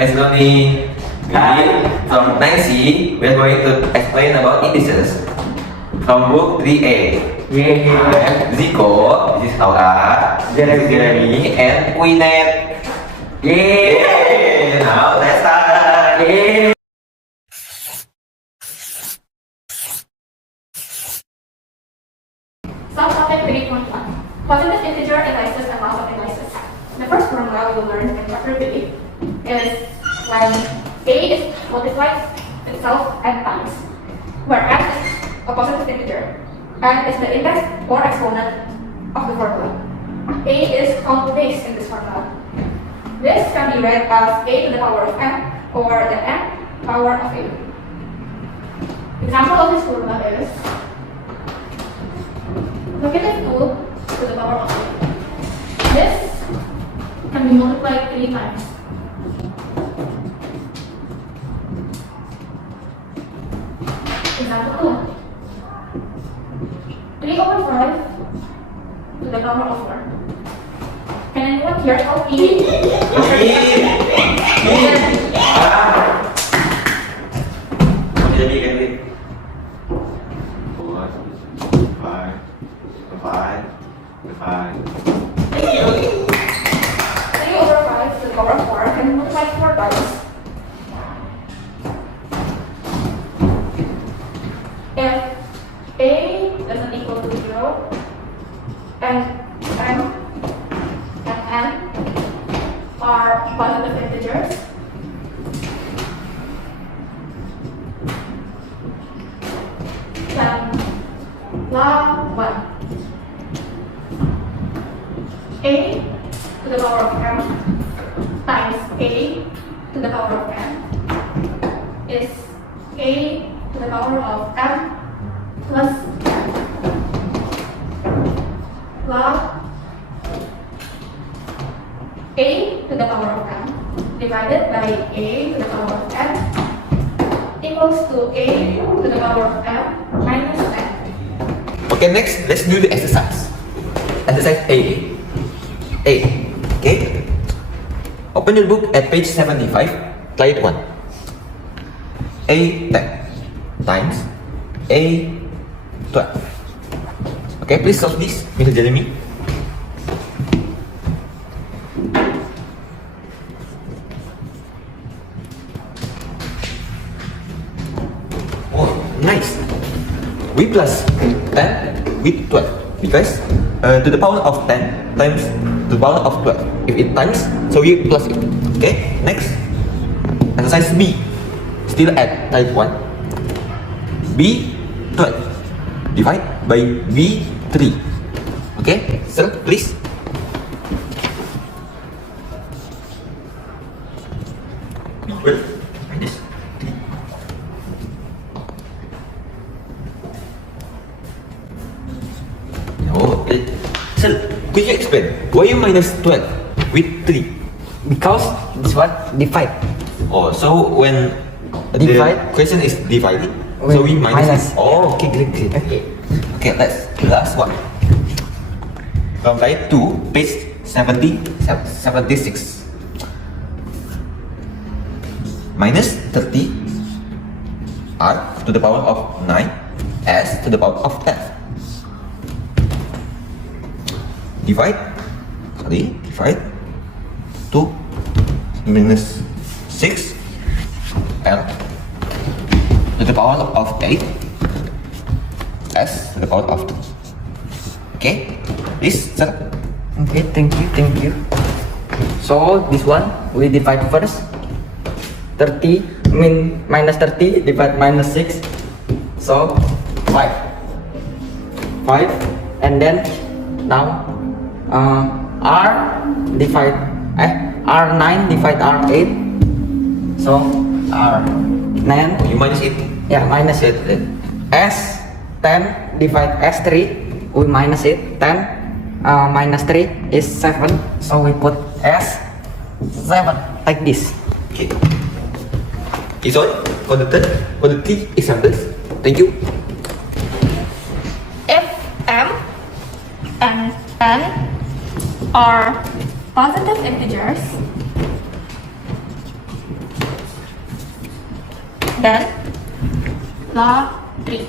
is Donnie. Hi, from 9C, we are going to explain about indices from book 3A. Yay! I'm Zico, this is Laurra, this is Jeremy, and Queenette. Yay! Now let's start. Yay! Some topic 3.1. Positive integer indices and loss of indices. The first formula we will learn in chapter 3 is when A is multiplied itself n times, where n is a positive integer, and is the index or exponent of the formula. A is count base in this formula. This can be read as a to the power of n or the n power of a. Example of this formula is negative 2 to the power of 3. This can be multiplied 3 times. Example 2. 3 over 5 to the power of 4. Can anyone here help me? Thank you. 3 over 5 to the power of 4 can be multiplied 4 times. If a doesn't equal to 0 and m and n are positive integers, then La1 a to the power of m times a to the power of n is a to the power of m plus n. Log a to the power of m divided by a to the power of n equals to a to the power of m minus n. Okay, next, let's do the exercise. Exercise A. Okay? Open your book at page 75, try it 1. A 10 times A 12. Okay, please solve this, Mr. Jeremy. Oh, nice. We plus 10 with 12 because to the power of 10 times to the power of 12. If it times, so we plus it. Okay, next. Exercise B. Still at type 1. B 12. Divide by B 3. Okay, so please. B 12 minus 3. Oh, okay. Sir, could you explain why you minus 12 with 3? Because this one divide. Oh, so when Divide? the question is divided, When so we minus. minus. Oh, okay, great. Okay. Okay, let's last one. From type 2, page 76. Minus 30 r to the power of 9 s to the power of 10. Divide 2 minus 6 l to the power of 8 s to the power of 2. Okay, this sir. Okay, thank you. So this one we divide first. 30 minus 30 divide minus 6. So 5. And then now R9 divide R8. So R9. You minus it. Yeah, minus it. S10 divide S3. We minus it. 10 minus 3 is 7. So we put S7 like this. Okay. It's all for the three examples. Thank you. If m and n are positive integers, Then law 3.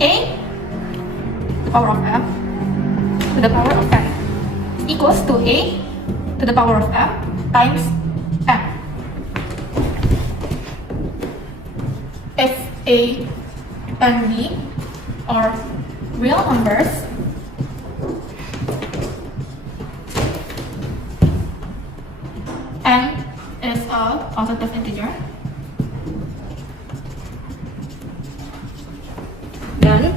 A to the power of m to the power of n equals to a to the power of m times m. If a and b are real numbers, n is a positive integer, then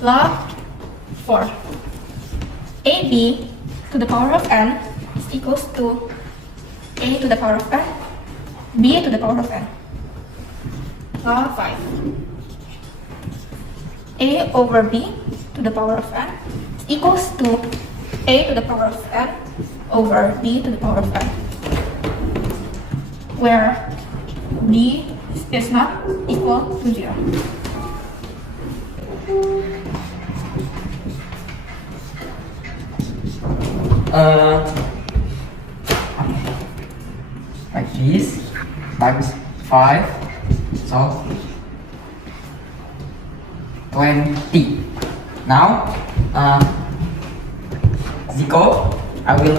log 4 ab to the power of n is equals to a to the power of n, b to the power of n. Log 5 a over b to the power of n is equals to a to the power of n over b to the power of n, where b is not equal to 0. Like this times 5, so 20. Now, Zico, I will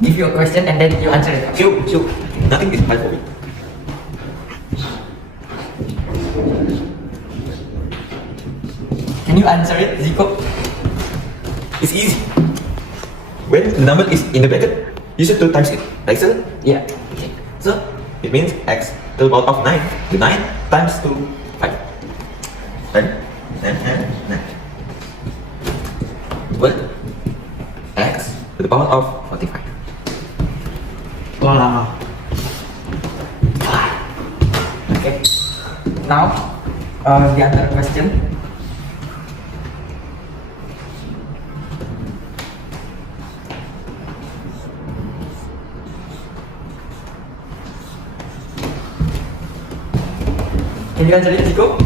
give you a question and then you answer it. Chill. Nothing is hard for me. Can you answer it, Zico? It's easy. When the number is in the bracket, you should 2 times it, right sir? Yeah. So, it means x to the power of 9. The 9 times 2, 5. 10, 9. Well, x to the power of 45. Voila. Okay. Now, the other question. Can you answer it, Zico?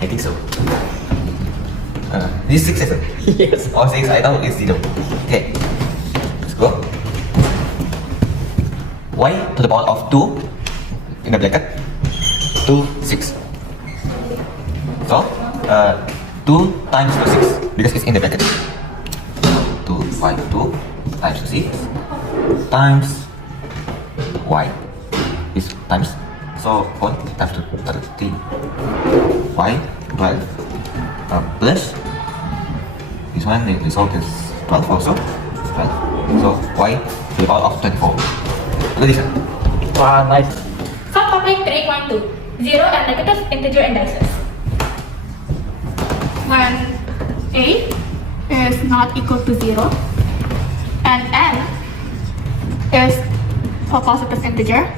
I think so. This is 6 sir? Yes. Or 6, I thought it's 0. Okay. Let's go. Y to the power of 2 in the bracket. 2, 6. So, 2 times 6 because it's in the bracket. 2, 5, 2 times 6 times y is times. So 1 times 2, 3. Y 12 plus this one, the result is 12 also. 12. So y to the power of 24. Look at this one. Wow, nice. Subtopic 3.2. Zero and negative integer indices. When a is not equal to 0 and n is a positive integer,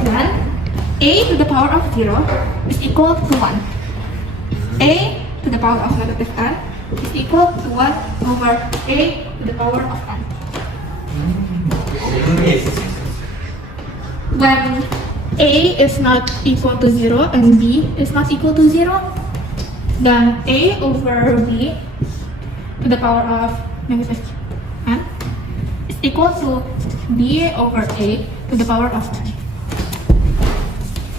then a to the power of 0 is equal to 1. A to the power of negative n is equal to 1 over a to the power of n. When a is not equal to 0 and b is not equal to 0, then a over b to the power of negative n is equal to b over a to the power of n.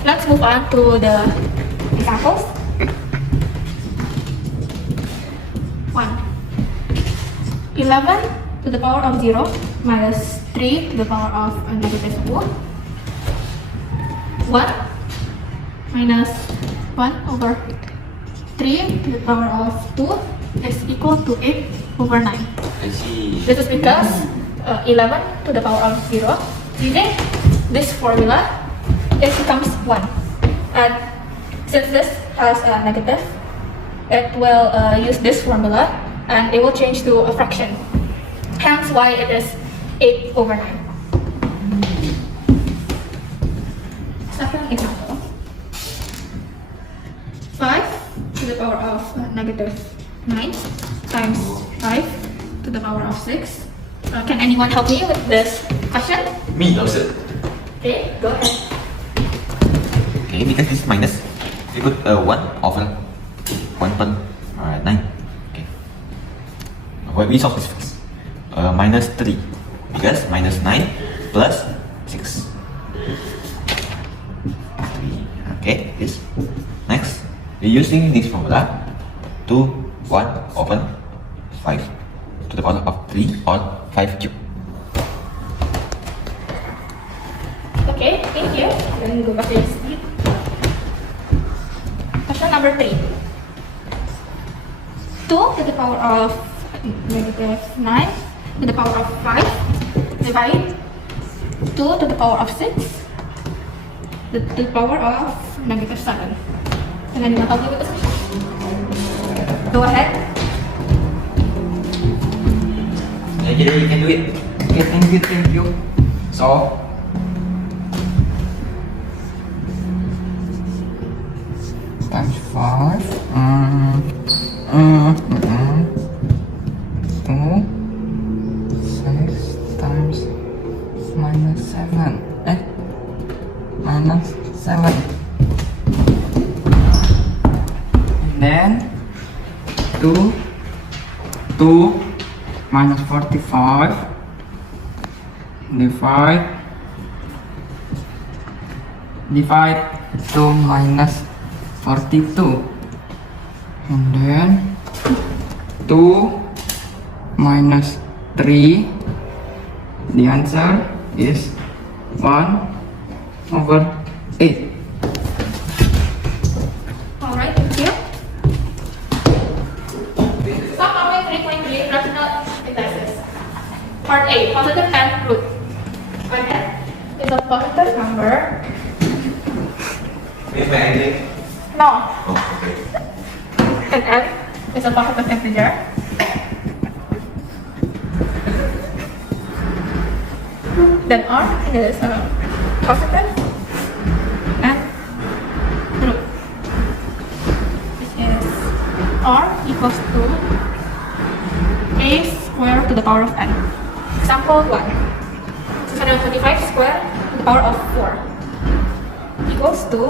Let's move on to the examples. 1. 11 to the power of 0 minus 3 to the power of negative 2. 1 minus 1 over 3 to the power of 2 is equal to 8 over 9. I see. This is because 11 to the power of 0, using this formula, it becomes 1. And since this has a negative, it will use this formula and it will change to a fraction. Hence why it is 8 over 9. Second example. 5 to the power of negative 9 times 5 to the power of 6. Can anyone help me with this question? Me also. Okay, go ahead. Okay, because this is minus, we put 1 over 1 per 9. Okay. Well, we solve this first. Minus 3 because minus 9 plus 6. 3. Okay, this. Next, we're using this formula. 2, 1, open 5 to the power of 3 or 5 cube. Okay, thank you. Then go back to your seat. Question number 3. 2 to the power of negative 9 to the power of 5 divide 2 to the power of 6 to the power of negative 7. And then you want to help me with this? Go ahead. Jadi you can do it. Okay, thank you. So, times 5. 2, 6 times minus 7. Minus 7. And then 2 minus 45 divide 2 minus 42, and then 2 minus 3, the answer is 1/8. Alright, thank you. Sum of 3.3 fractional indices. Part A, positive n root. N is a positive number. With my idea. No. Oh, okay. And n is a positive integer. Then R is a positive and root. This is R equals to a square to the power of n. Example 1. 625 square to the power of 4 equals to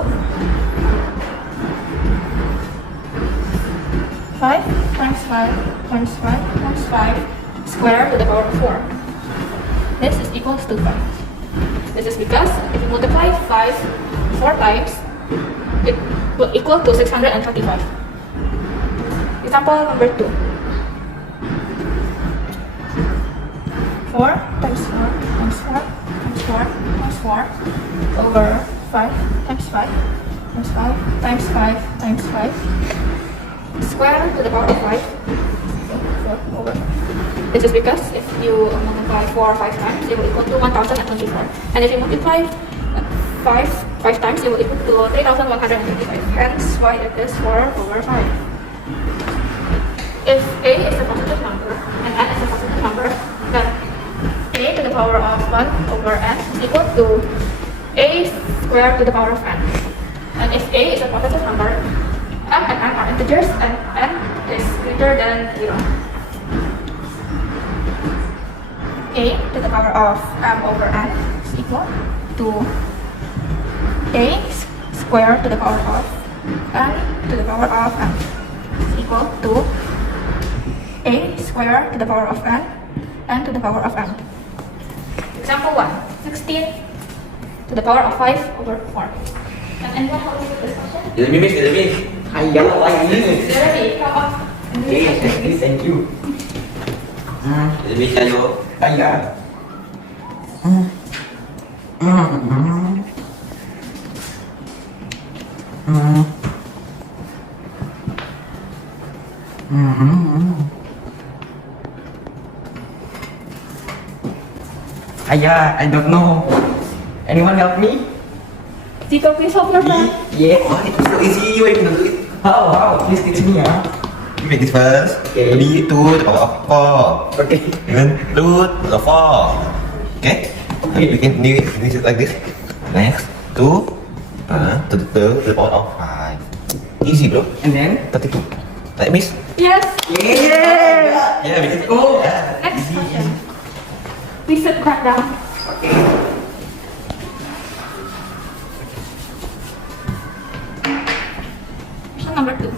5 times 5 times 5 times 5 square to the power of 4. This is equals to 5. This is because if you multiply 5 4 times, it will equal to 635. Example number 2. 4 times 4 times 4 times 4 times 4 over 5 times 5 times 5 times 5 times 5 square to the power of 5. 4 over 5. This is because if you multiply 4 5 times, it will equal to 1024. And if you multiply 5 times, it will equal to 3125. Hence why it is 4 over 5. If a is a positive number and n is a positive number, then a to the power of 1 over n is equal to a squared to the power of n. And if a is a positive number, m and n are integers and n is greater than 0. A to the power of m over n is equal to a squared to the power of n to the power of m is equal to a squared to the power of n to the power of m. Example 1. 16 to the power of 5 over 4. Can anyone help me with this question? Let me miss. Ayo, Jeremy, come up. thank you. Let me ayo. Ayo. I don't know. Anyone help me? Zico, please help your friend. Yeah. Oh, it's so easy. You can do it. How? Please teach me, huh? You make this first. Okay. B to the power of 4. Okay. Then root of 4. Okay? Okay. We can do it like this. Next, 2 to the power of 5. Easy, bro. And then? 32. Like miss? Yes. Yeah. Yeah, we can go. Next question. Please sit back down. Question number 2.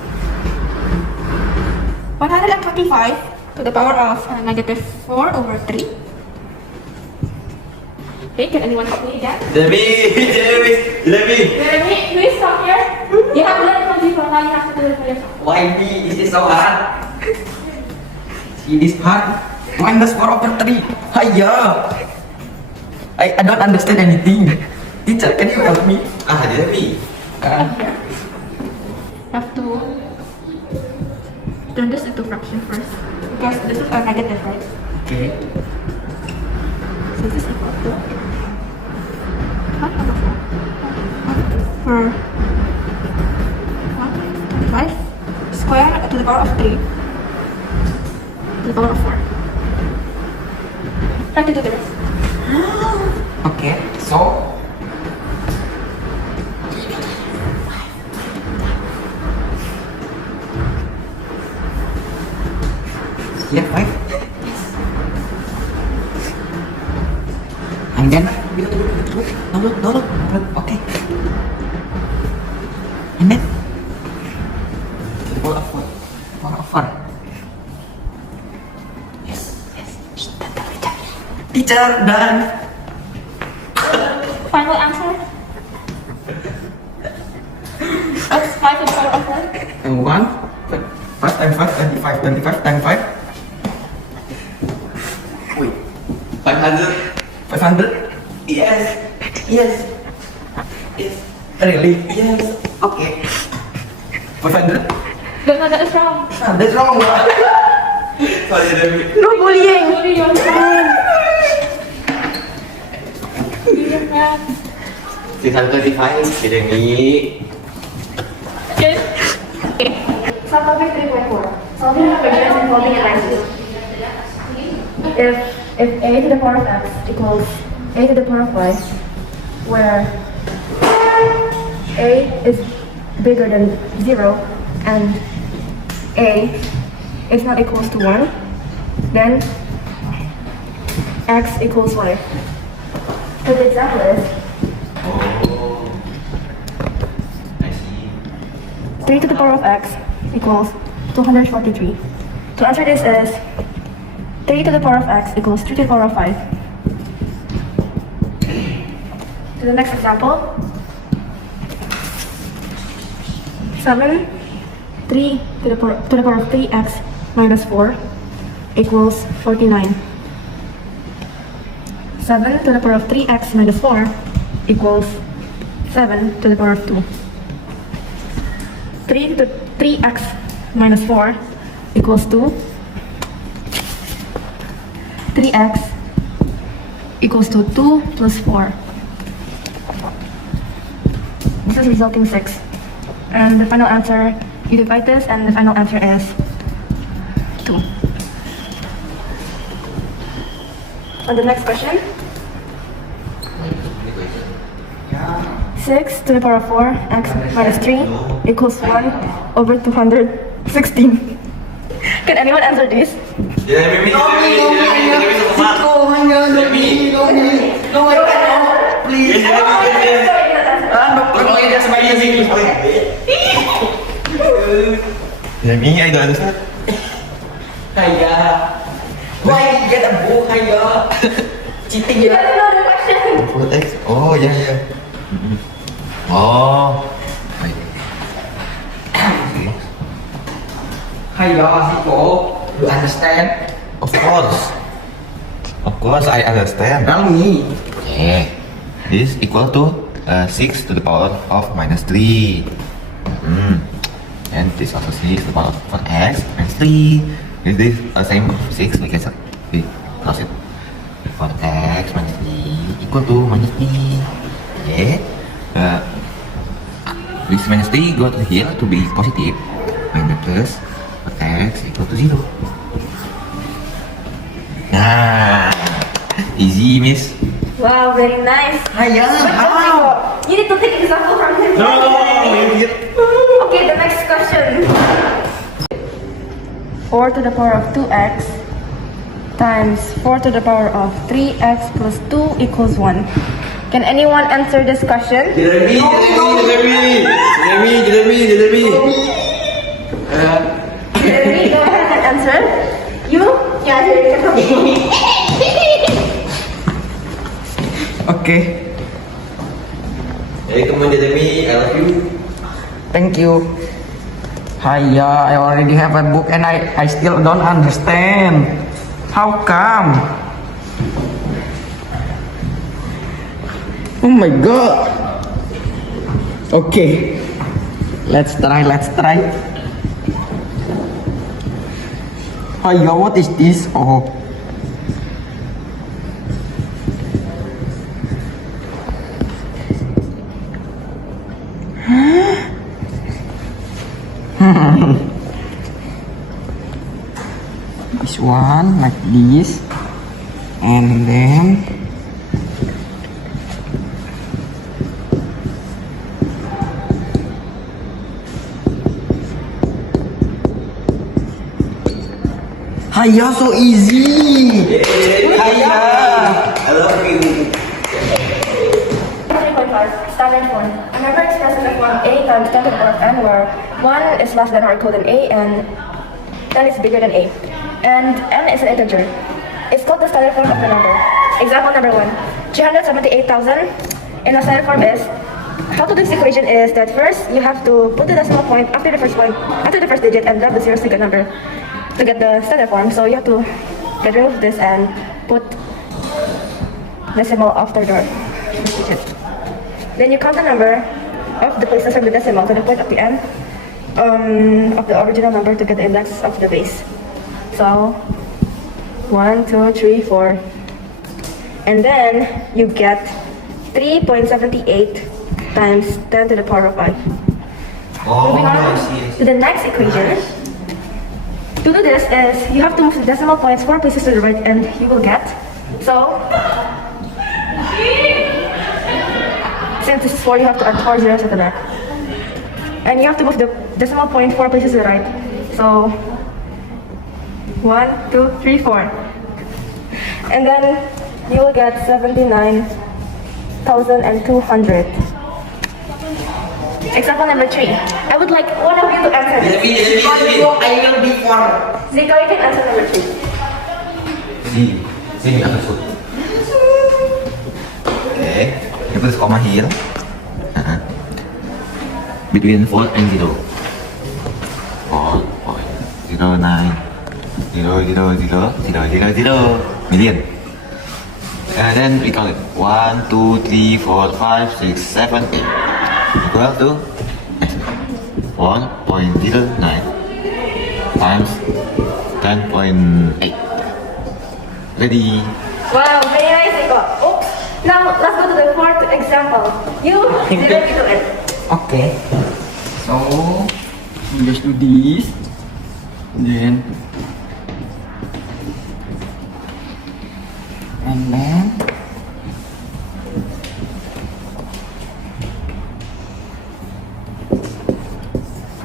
125 to the power of negative 4 over 3. Okay, can anyone help me again? Jeremy. Please stop here. You have learned from before, now you have to do it for yourself. Why me? Is it so hard? It is hard. Minus 4 over 3. Hiya! I don't understand anything. Teacher, can you help me? Jeremy. Here. Have to turn this into fraction first. Because this is a negative, right? Okay. So this is equal to 1 over 4. For 125 square to the power of 3 to the power of 4. Try to do the rest. Okay, so yeah, 5. And then no. Okay. And then to the power of 4. Power of 4. Yes. Teacher, done. Final answer? That's 5 to the power of 4. And 1. 5 times 5, 25. 25 times 5. Wait. 500. 500? Yes. Really? Yes. Okay. 500? No, that is wrong. That's wrong. Sorry, Jeremy. No bullying. Only your friend. Your friend. 635, Jeremy. Okay. Sum topic 3.4. Solving equations involving indices. If a to the power of x equals a to the power of y, where a is bigger than 0 and a is not equals to 1, then x equals y. So the example is Oh. I see. 3 to the power of x equals 243. To answer this is 3 to the power of x equals 3 to the power of 5. To the next example, 7, 3 to the power of 3x minus 4 equals 49. 7 to the power of 3x minus 4 equals 7 to the power of 2. 3 to the 3x minus 4 equals 2. 3x equals to 2 plus 4. This is resulting 6. And the final answer, you divide this and the final answer is 2. On the next question, 6 to the power of 4 x minus 3 equals 1 over 216. Can anyone answer this? Jeremy. Zico, hanya no, I cannot. Please. Jeremy, I don't understand. Hiya. Why did you get a book? Hiya. Cheating You ya. don't know the question. 4x. Oh, yeah. Oh. Wait. Okay. Hiya, Zico. You understand? Of course, I understand. Tell me. Yeah. This equal to 6 to the power of minus 3. And this also 6 to the power of x minus 3. Is this same 6? We can cross it. For x minus 3 equal to minus 3. Yeah. This minus 3 go to here to be positive. Minus plus for x equal to 0. Ah, easy, miss. Wow, very nice. Hiya. You need to take example from him. Okay, the next question. 4 to the power of 2x times 4 to the power of 3x plus 2 equals 1. Can anyone answer this question? Jeremy. Jeremy, go ahead and answer. You? Yeah, here you can. Okay. Hey, come on, Jeremy. I love you. Thank you. Hiya, I already have a book and I still don't understand. How come? Oh my god. Okay. Let's try. Hiya, what is this? Oh. This one like this, and then hiya, so easy. Hiya. I love you. 3.5 standard form. A number expressed in the form a times 10 to the power of n, where 1 is less than or equal than a and 10 is bigger than a. And n is an integer. It's called the standard form of the number. Example number 1. 378,000 in the standard form is, how to do this equation is that first you have to put the decimal point after the first digit and drop the zeros to get number to get the standard form. So you have to get rid of this and put decimal after the digit. Then you count the number of the places from the decimal to the point of the end of the original number to get the index of the base. So 1, 2, 3, 4, and then you get 3.78 times 10 to the power of 5. Oh, Moving on I see. to the next equation. To do this is you have to move the decimal points 4 places to the right, and you will get, so since this is 4, you have to add 4 zeros at the back. And you have to move the decimal point 4 places to the right. So 1, 2, 3, 4. And then you will get 79,200. Example number 3. I would like one of you to answer this. Jeremy. I will be for. Zico, you can answer number 3. Sini aku shoot. Okay, you put this comma here. Between 4 and 0. 4.0900000 million. And then we call it 1, 2, 3, 4, 5, 6, 7, 8 equal to 1.09 times 10.8. Ready? Wow, very nice, Zico. Oops. Now let's go to the fourth example. You didn't do it. Okay. So we just do this, then and then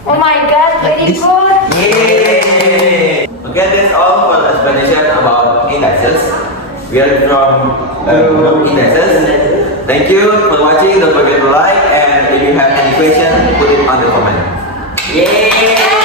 Oh my god, very good. Yay! Okay, that's all for the explanation about indices. We are from indices. Thank you for watching. Don't forget to like, and if you have any question, put it on the comment. Yay!